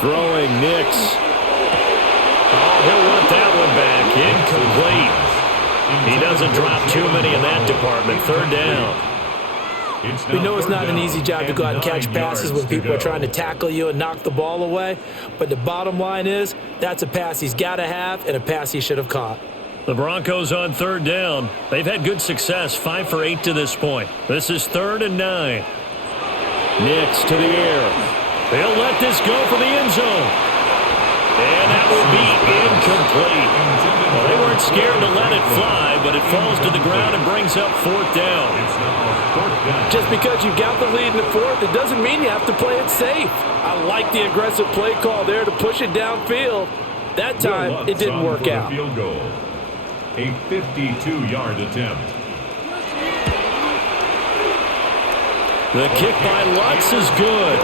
Throwing Nix. Oh, he'll want that one back. Incomplete. He doesn't drop too many in that department. Third down. We know it's not an easy job to go out and catch passes when people are trying to tackle you and knock the ball away. But the bottom line is that's a pass he's got to have and a pass he should have caught. The Broncos on third down. They've had good success, 5 for 8 to this point. This is 3rd and 9. Nix to the air. They'll let this go for the end zone. And that will be incomplete. Well, they weren't scared to let it fly, but it falls to the ground and brings up 4th down. Just because you've got the lead in the 4th, it doesn't mean you have to play it safe. I like the aggressive play call there to push it downfield. That time, it didn't work out. Field goal. A 52-yard attempt. The kick by Lutz is good.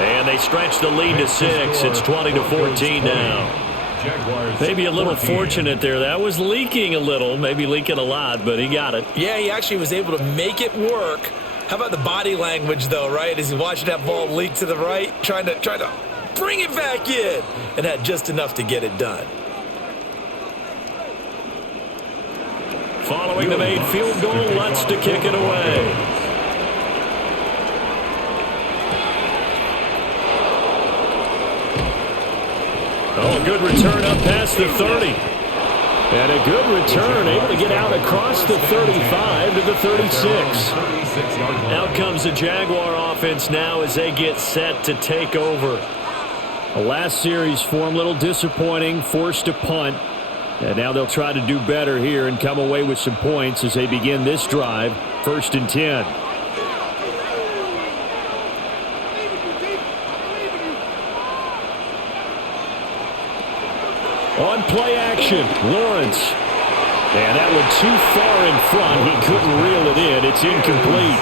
And they stretch the lead to 6. It's 20-14 now. Maybe a little fortunate there. That was leaking a little, maybe leaking a lot, but he got it. Yeah, he actually was able to make it work. How about the body language, though, right? As he watched that ball leak to the right, trying to bring it back in, and had just enough to get it done. Following the made field goal, Lutz to kick it away. Oh, a good return up past the 30. And a good return, able to get out across the 35 to the 36. Out comes the Jaguar offense now as they get set to take over. The last series for them, a little disappointing, forced to punt. And now they'll try to do better here and come away with some points as they begin this drive, 1st and 10. On play action, Lawrence. And that one too far in front. He couldn't reel it in. It's incomplete.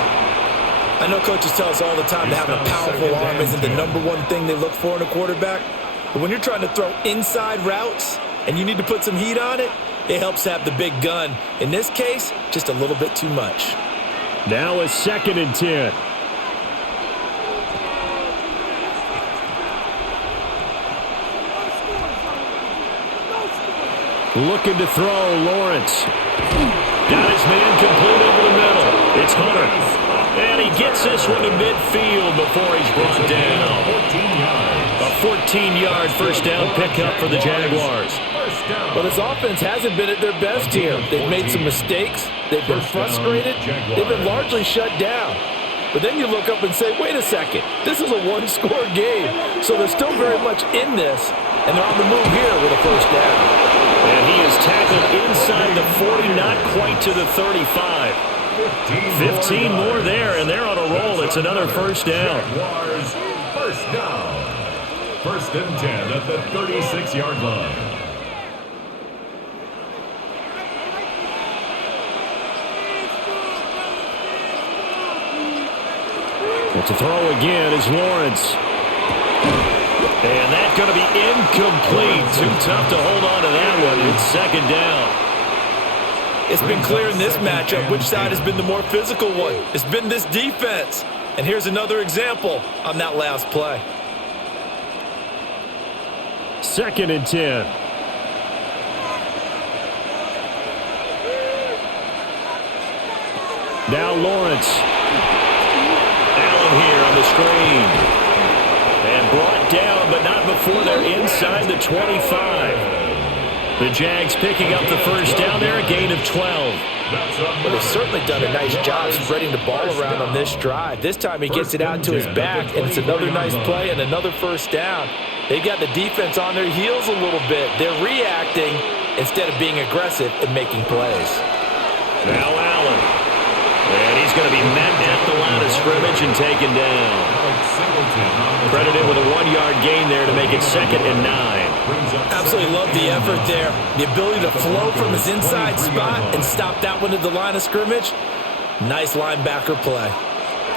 I know coaches tell us all the time that having a powerful arm isn't the #1 thing they look for in a quarterback. But when you're trying to throw inside routes and you need to put some heat on it, it helps have the big gun. In this case, just a little bit too much. Now a 2nd and 10. Looking to throw, Lawrence. Got his man complete over the middle. It's Hunter. And he gets this one to midfield before he's brought down. A 14-yard first down pickup for the Jaguars. Well, this offense hasn't been at their best here. They've made some mistakes. They've been frustrated. They've been largely shut down. But then you look up and say, wait a second, this is a one-score game. So they're still very much in this, and they're on the move here with a first down. And he is tackled inside the 40, not quite to the 35. 15 more there, and they're on a roll. It's another first down. First down. 1st and 10 at the 36-yard line. Well, to throw again is Lawrence. And that's going to be incomplete. Too tough to hold on to that one. It's 2nd down. It's been clear in this matchup which side has been the more physical one. It's been this defense. And here's another example on that last play. 2nd and 10. Now Lawrence. Allen here on the screen. And brought down, but not before they're inside the 25. The Jags picking up the first down there, a gain of 12. Well, they've certainly done a nice job spreading the ball around on this drive. This time he gets it out to his back, and it's another nice play and another first down. They got the defense on their heels a little bit. They're reacting instead of being aggressive and making plays. Now Allen. And he's going to be met at the line of scrimmage and taken down. Credited with a 1-yard gain there to make it 2nd and 9. Absolutely love the effort there. The ability to flow from his inside spot and stop that one at the line of scrimmage. Nice linebacker play.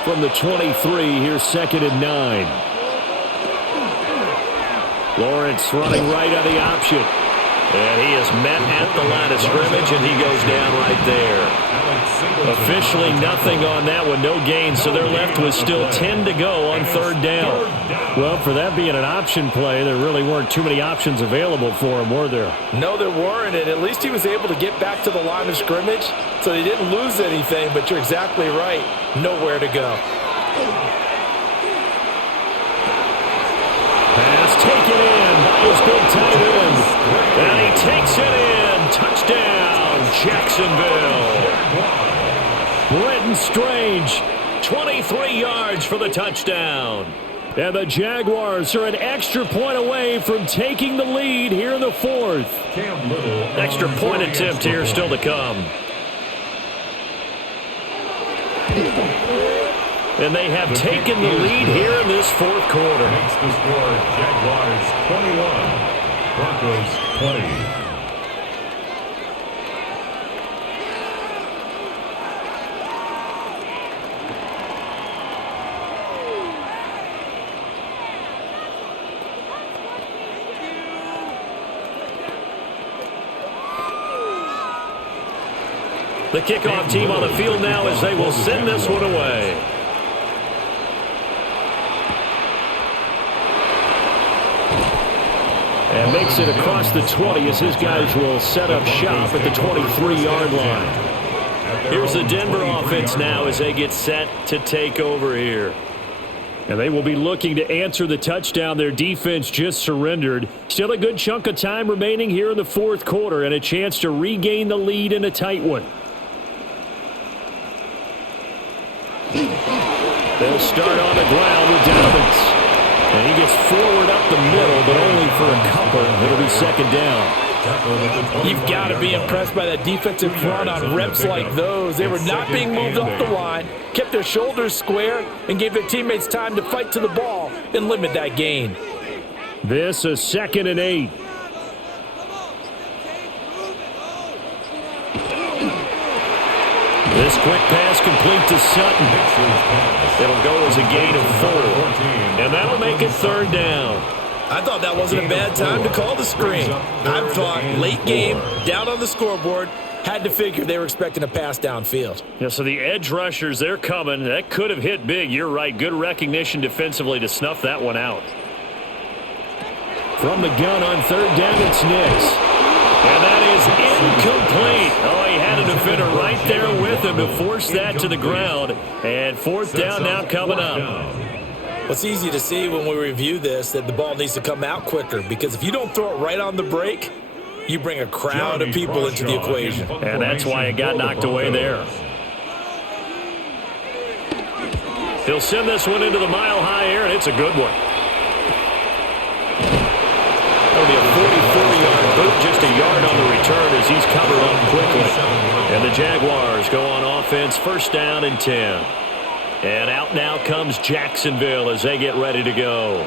From the 23, here's 2nd and 9. Lawrence running right on the option. And he is met at the line of scrimmage, and he goes down right there. Officially nothing on that one, no gain, so they're left with still 10 to go on 3rd down. Well, for that being an option play, there really weren't too many options available for him, were there? No, there weren't, and at least he was able to get back to the line of scrimmage, so he didn't lose anything, but you're exactly right. Nowhere to go. Pass taken in by his big tight end. And he takes it in. Touchdown, Jacksonville. Brenton Strange, 23 yards for the touchdown. And the Jaguars are an extra point away from taking the lead here in the fourth. Extra point attempt here still to come. And they have taken the lead here in this fourth quarter. Makes the score Jaguars 21, Broncos 20. The kickoff team on the field now as they will send this one away. And makes it across the 20 as his guys will set up shop at the 23-yard line. Here's the Denver offense now as they get set to take over here. And they will be looking to answer the touchdown their defense just surrendered. Still a good chunk of time remaining here in the fourth quarter and a chance to regain the lead in a tight one. They'll start on the ground with Dobbins. And he gets forward up the middle, but only for a couple. It'll be second down. You've got to be impressed by that defensive front on reps like those. They were not being moved off the line, kept their shoulders square, and gave their teammates time to fight to the ball and limit that gain. This is 2nd and 8. This quick pass complete to Sutton. It'll go as a gain of 4. And that'll make it third down. I thought that wasn't a bad time to call the screen. I thought late game, down on the scoreboard, had to figure they were expecting a pass downfield. Yeah, so the edge rushers, they're coming. That could have hit big. You're right. Good recognition defensively to snuff that one out. From the gun on third down, it's Nix. And that is incomplete. Oh, he had a defender right there with him to force that to the ground. And fourth down now coming up. Well, it's easy to see when we review this that the ball needs to come out quicker, because if you don't throw it right on the break, you bring a crowd of people into the equation. And that's why it got knocked away there. He'll send this one into the mile-high air, and it's a good one. That'll be a 44-yard boot, just a yard on the return as he's covered up quickly. And the Jaguars go on offense, first down and 10. And out now comes Jacksonville as they get ready to go.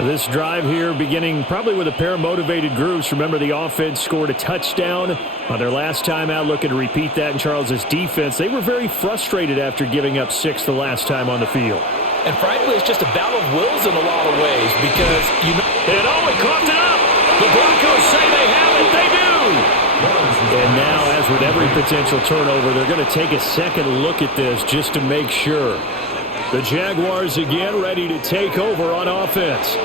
This drive here beginning probably with a pair of motivated groups. Remember, the offense scored a touchdown on their last time out, looking to repeat that in Charles's defense. They were very frustrated after giving up 6 the last time on the field. And frankly, it's just a battle of wills in a lot of ways, because you know. And oh, he coughed it up. The Broncos say they have it. They do. And now, as with every potential turnover, they're going to take a second look at this just to make sure. The Jaguars again ready to take over on offense.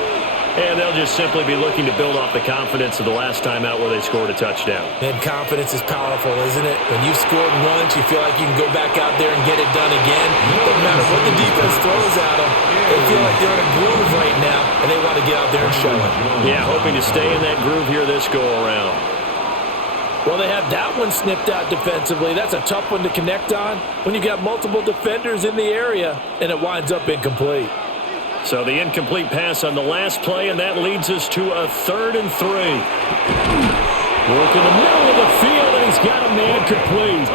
And they'll just simply be looking to build off the confidence of the last time out where they scored a touchdown. And confidence is powerful, isn't it? When you've scored once, you feel like you can go back out there and get it done again. No matter what the defense throws at them, they feel like they're in a groove right now, and they want to get out there and show it. Yeah, hoping to stay in that groove here this go-around. Well, they have that one snipped out defensively. That's a tough one to connect on when you got multiple defenders in the area, and it winds up incomplete. So the incomplete pass on the last play, and that leads us to a 3rd and 3. Work in the middle of the field, and he's got a man complete.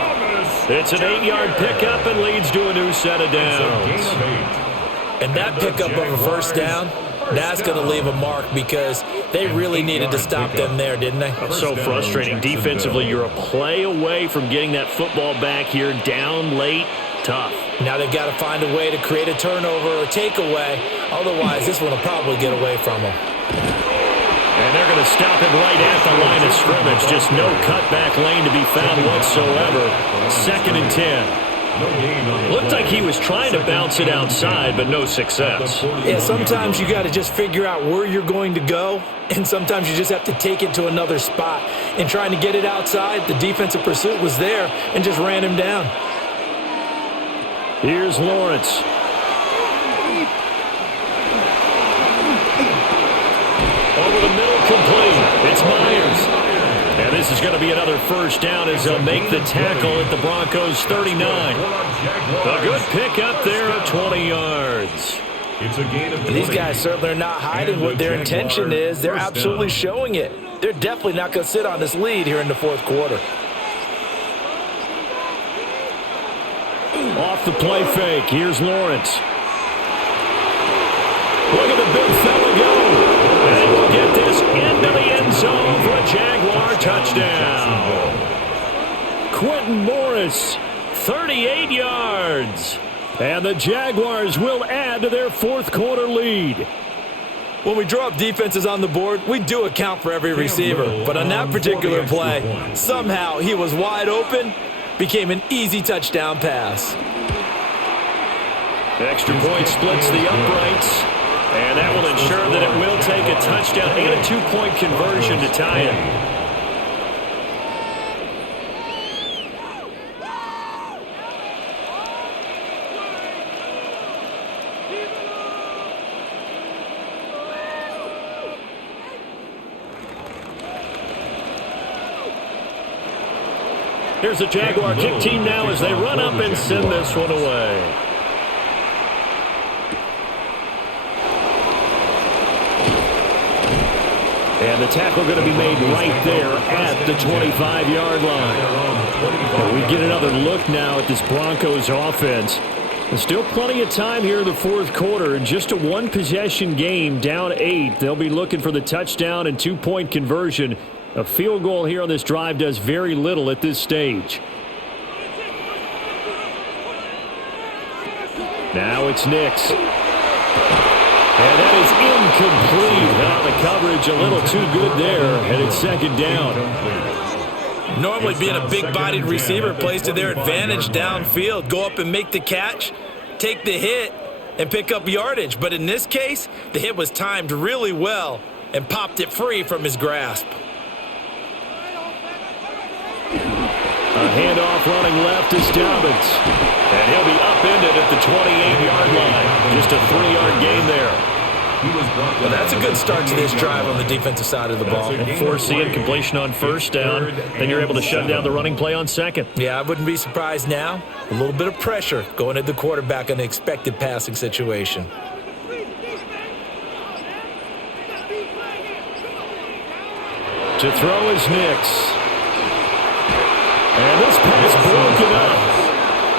It's an 8-yard pickup and leads to a new set of downs. And that pickup of a first down, that's going to leave a mark, because they really needed to stop them there, didn't they? So frustrating. Defensively, you're a play away from getting that football back here, down late. Tough. Now they've got to find a way to create a turnover or takeaway. Otherwise, this one will probably get away from them. And they're going to stop it right at the line of scrimmage. Just no cutback lane to be found whatsoever. 2nd and 10. Looked like he was trying to bounce it outside, but no success. Yeah, sometimes you got to just figure out where you're going to go, and sometimes you just have to take it to another spot. And trying to get it outside, the defensive pursuit was there and just ran him down. Here's Lawrence. Over the middle, complete. It's Myers. And this is going to be another first down as they'll make the tackle at the Broncos 39. A good pick up there of 20 yards. It's a gain of 20. These guys certainly are not hiding what their intention is. They're absolutely showing it. They're definitely not going to sit on this lead here in the fourth quarter. Off the play fake. Here's Lawrence. Look at the big fella go. And they will get this into the end zone for a Jaguar touchdown. Quentin Morris, 38 yards. And the Jaguars will add to their fourth quarter lead. When we draw up defenses on the board, we do account for every receiver. But on that particular play, somehow he was wide open, became an easy touchdown pass. Extra point splits the uprights. And that will ensure that it will take a touchdown and a two-point conversion to tie it. Here's the Jaguar kick team now as they run up and send this one away. And the tackle going to be made right there at the 25-yard line. We get another look now at this Broncos offense. There's still plenty of time here in the fourth quarter. Just a one-possession game, down 8. They'll be looking for the touchdown and two-point conversion. A field goal here on this drive does very little at this stage. Now it's Nix. And that is incomplete. The coverage a little too good there, and it's second down. Normally being a big-bodied receiver plays to their advantage downfield. Go up and make the catch, take the hit, and pick up yardage. But in this case, the hit was timed really well and popped it free from his grasp. A handoff running left is Dobbins. And he'll be upended at the 28-yard line. Just a 3-yard gain there. Well, that's a good start to this drive on the defensive side of the ball. Forcing completion on first down. Then you're able to shut down the running play on second. Yeah, I wouldn't be surprised now. A little bit of pressure going at the quarterback in the expected passing situation. To throw is Nix. And this pass broken up.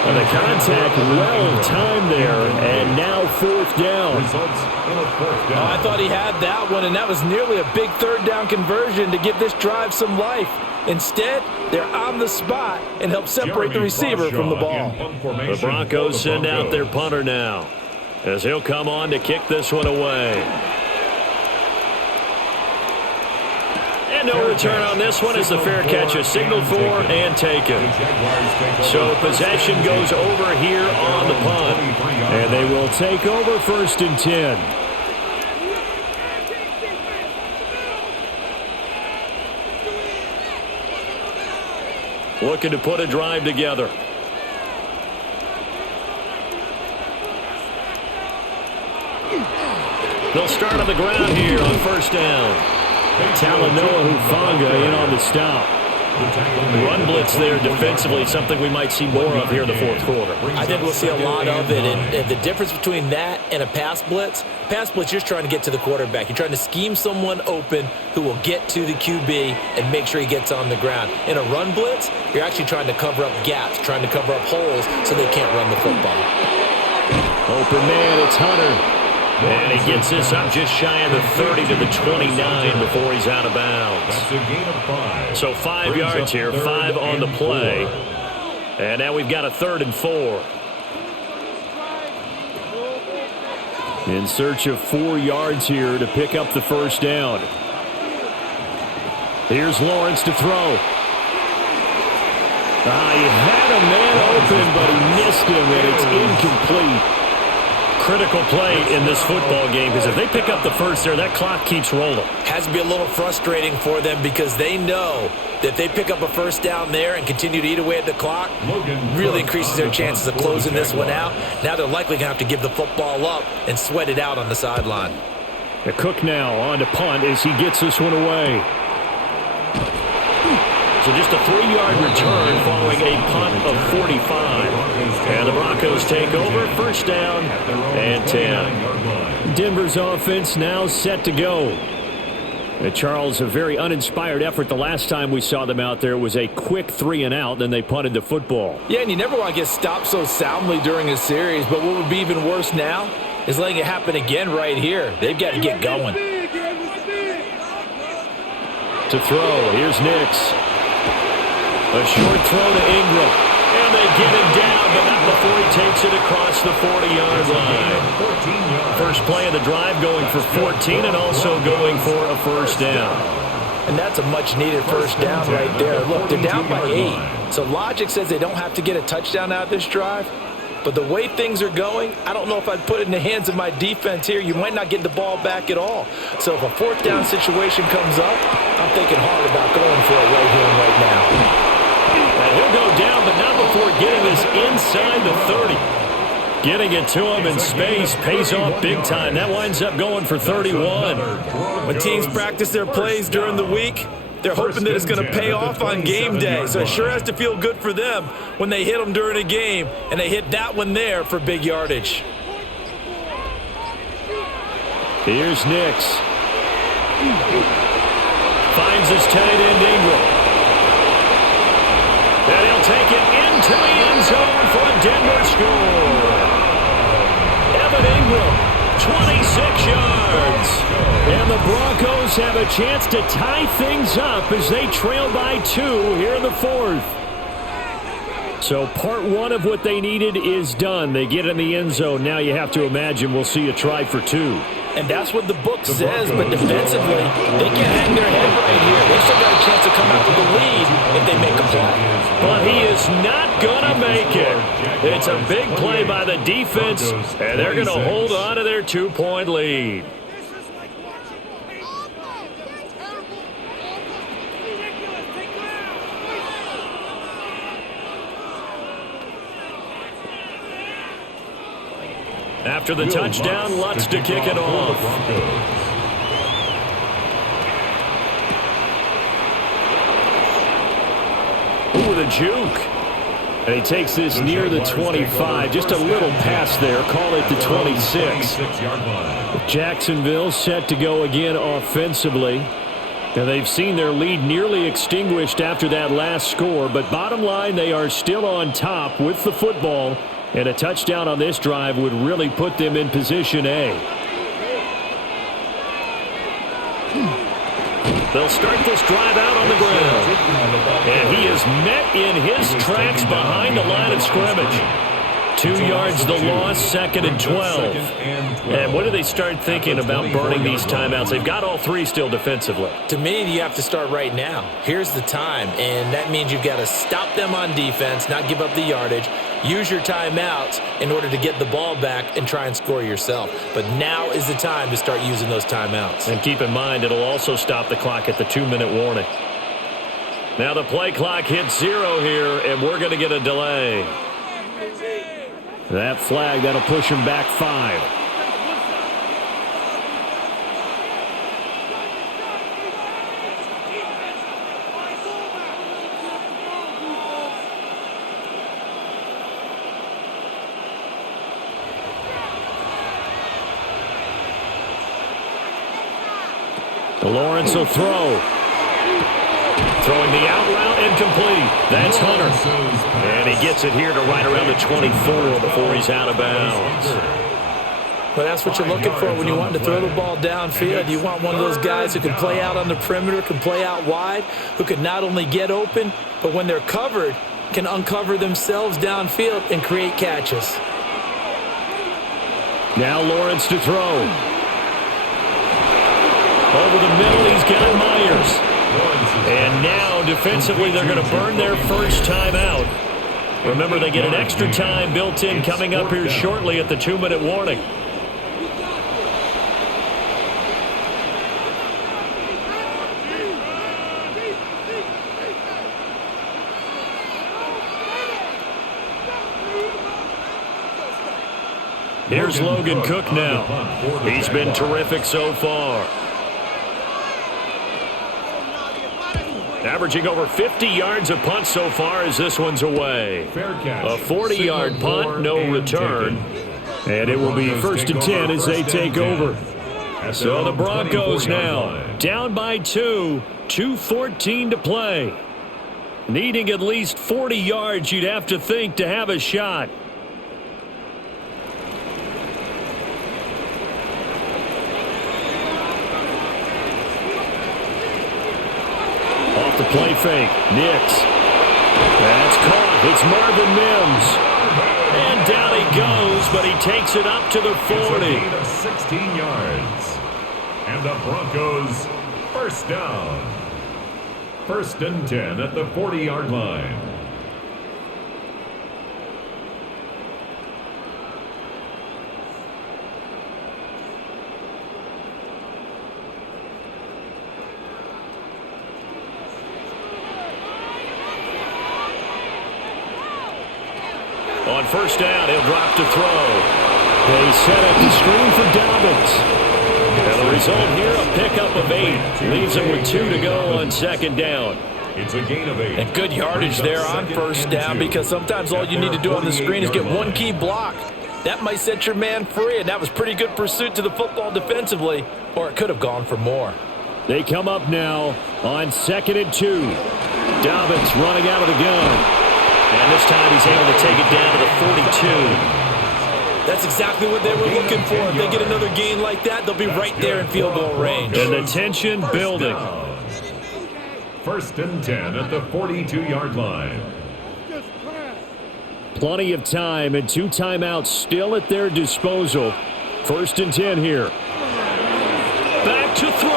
And the contact well-timed there, and now fourth down. Oh, I thought he had that one, and that was nearly a big third-down conversion to give this drive some life. Instead, they're on the spot and help separate the receiver from the ball. The Broncos send out their punter now, as he'll come on to kick this one away. And no return on this one as the fair catch is signaled for and taken. So possession goes over here on the punt. And they will take over first and 10. Looking to put a drive together. They'll start on the ground here on first down. Talanoa Hufanga in on the stop. Run blitz there defensively, something we might see more of here in the fourth quarter. I think we'll see a lot of it, and the difference between that and a pass blitz, you're trying to get to the quarterback. You're trying to scheme someone open who will get to the QB and make sure he gets on the ground. In a run blitz, you're actually trying to cover up gaps, trying to cover up holes so they can't run the football. Open man, it's Hunter. And he gets this up just shy of the 30 to the 29 before he's out of bounds. So 5 yards here, 5 on the play. And now we've got a 3rd and 4. In search of 4 yards here to pick up the first down. Here's Lawrence to throw. He had a man open, but he missed him, and it's incomplete. Critical play in this football game, because if they pick up the first there, that clock keeps rolling. Has to be a little frustrating for them because they know that if they pick up a first down there and continue to eat away at the clock, really increases their chances of closing this one out. Now they're likely going to have to give the football up and sweat it out on the sideline. Cook now on to punt as he gets this one away. So just a 3-yard return following a punt of 45. And the Broncos take over, first down and 10. Denver's offense now set to go. And Charles, a very uninspired effort. The last time we saw them out there, it was a quick 3-and-out, then they punted the football. Yeah, and you never want to get stopped so soundly during a series, but what would be even worse now is letting it happen again right here. They've got to get going. To throw, here's Nix. A short throw to Ingram. And they get him down, but not before he takes it across the 40-yard line. First play of the drive going for 14 and also going for a first down. And that's a much-needed first down right there. Look, they're down by 8. So logic says they don't have to get a touchdown out of this drive. But the way things are going, I don't know if I'd put it in the hands of my defense here. You might not get the ball back at all. So if a fourth down situation comes up, I'm thinking hard about going for it right here and right now. And he'll go down, but not before getting this inside the 30. Getting it to him in space pays off big time. That winds up going for 31. When teams practice their plays during the week, they're hoping that it's going to pay off on game day. So it sure has to feel good for them when they hit them during a game, and they hit that one there for big yardage. Here's Nix. Finds his tight end Ingram. And he'll take it into the end zone for a Denver score. Evan Ingram, 26 yards. And the Broncos have a chance to tie things up as they trail by 2 here in the fourth. So part 1 of what they needed is done. They get in the end zone. Now you have to imagine we'll see a try for 2. And that's what the book says, but defensively, they can't hang their head right here. They still got a chance to come out with the lead if they make a play. But he is not going to make it. It's a big play by the defense, and they're going to hold on to their 2-point lead. After the touchdown, Lutz to kick it off. Ooh, the juke. And he takes this near the 25. Just a little pass there. Call it the 26. Jacksonville set to go again offensively. And they've seen their lead nearly extinguished after that last score. But bottom line, they are still on top with the football. And a touchdown on this drive would really put them in position A. They'll start this drive out on the ground. And he is met in his tracks behind the line of scrimmage. 2 yards the loss, 2nd and 12. And what do they start thinking about burning these timeouts? They've got all 3 still defensively. To me, you have to start right now. Here's the time, and that means you've got to stop them on defense, not give up the yardage. Use your timeouts in order to get the ball back and try and score yourself. But now is the time to start using those timeouts. And keep in mind, it'll also stop the clock at the 2-minute warning. Now the play clock hits 0 here, and we're going to get a delay. That flag, that'll push him back 5. Lawrence will throw. Throwing the out route incomplete. That's Hunter. And he gets it here to right around the 24 before he's out of bounds. Well, that's what you're looking for when you want to throw the ball downfield. You want one of those guys who can play out on the perimeter, can play out wide, who can not only get open, but when they're covered, can uncover themselves downfield and create catches. Now Lawrence to throw. Over the middle, he's got Myers. And now, defensively, they're going to burn their first timeout. Remember, they get an extra time built in coming up here shortly at the 2-minute warning. Here's Logan Cook now. He's been terrific so far. Averaging over 50 yards a punt so far as this one's away. A 40-yard punt, no return. And it will be 1st and 10 as they take over. So the Broncos now down by 2, 2:14 to play. Needing at least 40 yards, you'd have to think, to have a shot. Off the play fake, Nix. That's caught. It's Marvin Mims. And down he goes, but he takes it up to the 40. It's a gain of 16 yards. And the Broncos first down. 1st and 10 at the 40-yard line. On 1st down, he'll drop to throw. They set up the screen for Dobbins. And the result here, a pickup of 8. Leaves him with 2 to go on 2nd down. It's a gain of 8. And good yardage there on 1st down, because sometimes all you need to do on the screen is get one key block. That might set your man free, and that was pretty good pursuit to the football defensively, or it could have gone for more. They come up now on 2nd and 2. Dobbins running out of the gun. And this time he's able to take it down to the 42. That's exactly what they were looking for. If they get another gain like that, they'll be right there in field goal range. And the tension building. 1st and 10 at the 42-yard line. Plenty of time and 2 timeouts still at their disposal. 1st and 10 here. Back to throw.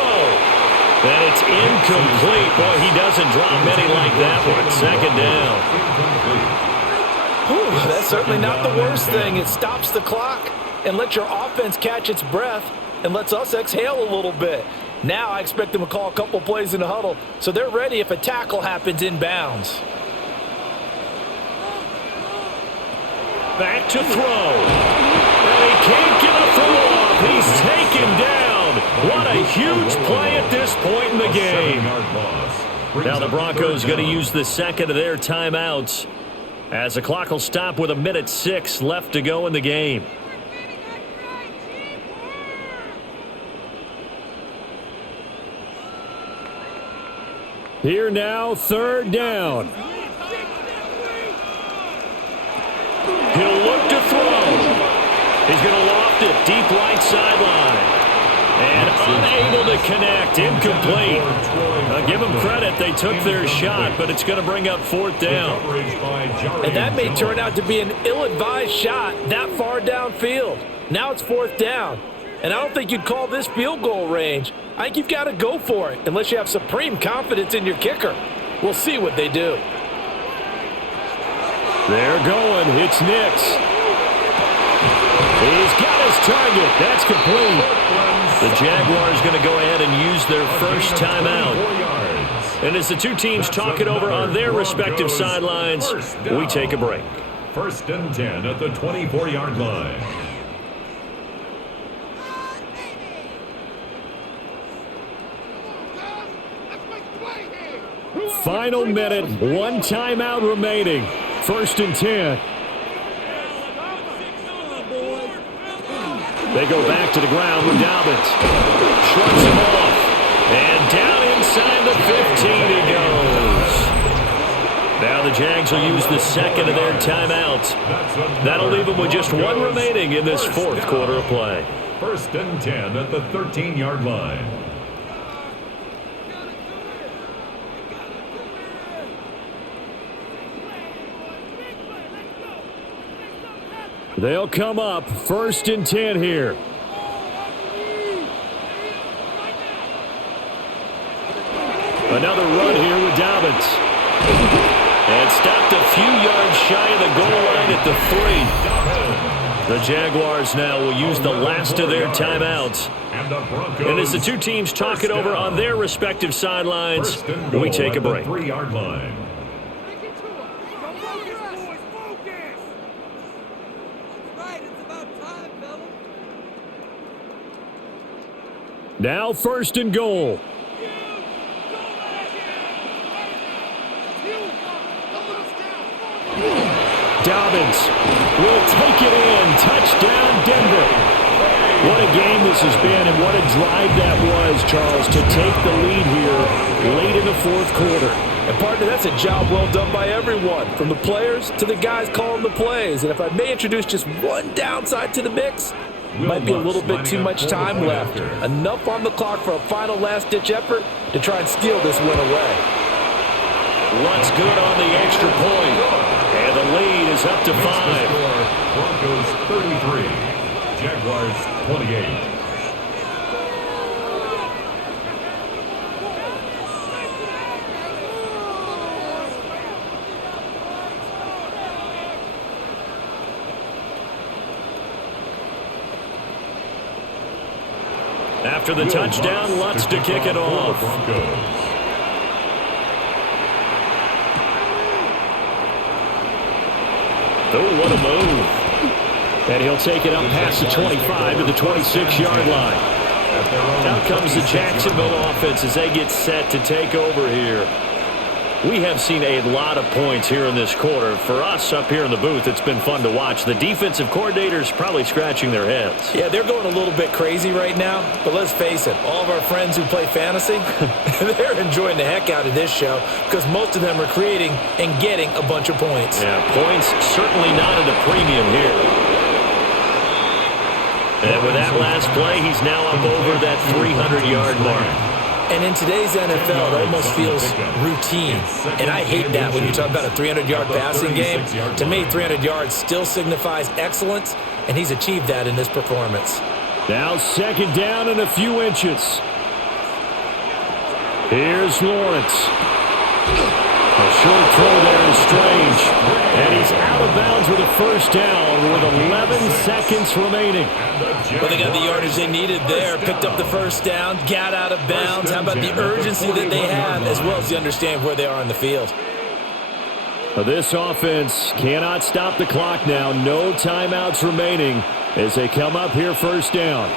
And it's incomplete. Boy, he doesn't drop many like that one. 2nd down. Whew, that's certainly not the worst thing. It stops the clock and lets your offense catch its breath and lets us exhale a little bit. Now I expect them to call a couple plays in the huddle, so they're ready if a tackle happens inbounds. Back to throw. And he can't get a throw off. He's taken down. What a huge play at this point in the game. Now the Broncos going to use the 2nd of their timeouts, as the clock will stop with 1:06 left to go in the game. Here now, 3rd down. He'll look to throw. He's going to loft it deep right sideline. And unable to connect, incomplete. Give them credit, they took their shot, but it's going to bring up 4th down. And that may turn out to be an ill-advised shot that far downfield. Now it's 4th down. And I don't think you'd call this field goal range. I think you've got to go for it, unless you have supreme confidence in your kicker. We'll see what they do. They're going, it's Nix. He's got his target, that's complete. The Jaguars going to go ahead and use their first timeout. And as the two teams talk it over on their respective sidelines, we take a break. 1st and 10 at the 24-yard line. Final minute, 1 timeout remaining. 1st and 10. They go back to the ground with Dobbins. Shrugs him off. And down inside the 15 he goes. Now the Jags will use the 2nd of their timeouts. That'll leave them with just 1 remaining in this 4th quarter of play. 1st and 10 at the 13-yard line. They'll come up 1st and 10 here. Another run here with Dobbins. And stopped a few yards shy of the goal line at the 3. The Jaguars now will use the last of their timeouts. And as the two teams talk it over on their respective sidelines, we take a break. 3-yard line. Now 1st and goal. Dobbins will take it in. Touchdown, Denver. What a game this has been, and what a drive that was, Charles, to take the lead here late in the 4th quarter. And, partner, that's a job well done by everyone, from the players to the guys calling the plays. And if I may introduce just one downside to the mix, might be a little bit too much time left. Enough on the clock for a final last-ditch effort to try and steal this win away. What's good on the extra point? And the lead is up to 5. Broncos 33, Jaguars 28. After the touchdown, Lutz to kick it off. Oh, what a move. And he'll take it up past the 25 to the 26-yard line. Out comes the Jacksonville offense as they get set to take over here. We have seen a lot of points here in this quarter. For us up here in the booth, it's been fun to watch. The defensive coordinators probably scratching their heads. Yeah, they're going a little bit crazy right now. But let's face it, all of our friends who play fantasy, they're enjoying the heck out of this show because most of them are creating and getting a bunch of points. Yeah, points certainly not at a premium here. And with that last play, he's now up over that 300-yard mark. And in today's NFL, it almost feels routine. And I hate that when you talk about a 300-yard passing game. To me, 300 yards still signifies excellence, and he's achieved that in this performance. Now 2nd down and a few inches. Here's Lawrence. A short throw there is Strange. And he's out of bounds with a 1st down with 11 seconds remaining. Well, they got the yardage they needed there. Picked up the 1st down, got out of bounds. How about the urgency that they have, as well as the understand where they are on the field? This offense cannot stop the clock now. No timeouts remaining as they come up here 1st down.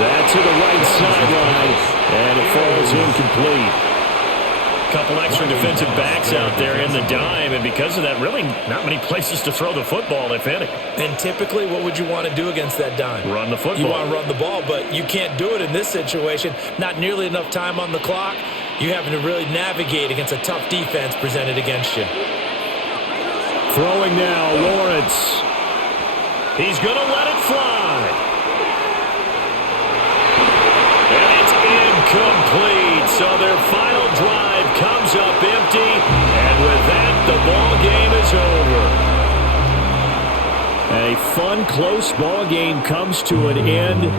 That's to the right sideline, and it falls incomplete. Couple extra defensive backs out there in the dime, and because of that, really not many places to throw the football, if any. And typically, what would you want to do against that dime? Run the football. You want to run the ball, but you can't do it in this situation. Not nearly enough time on the clock. You having to really navigate against a tough defense presented against you. Throwing now, Lawrence. He's going to let it fly. And it's incomplete. So their final drive comes up empty, and with that, the ball game is over. A fun, close ball game comes to an end.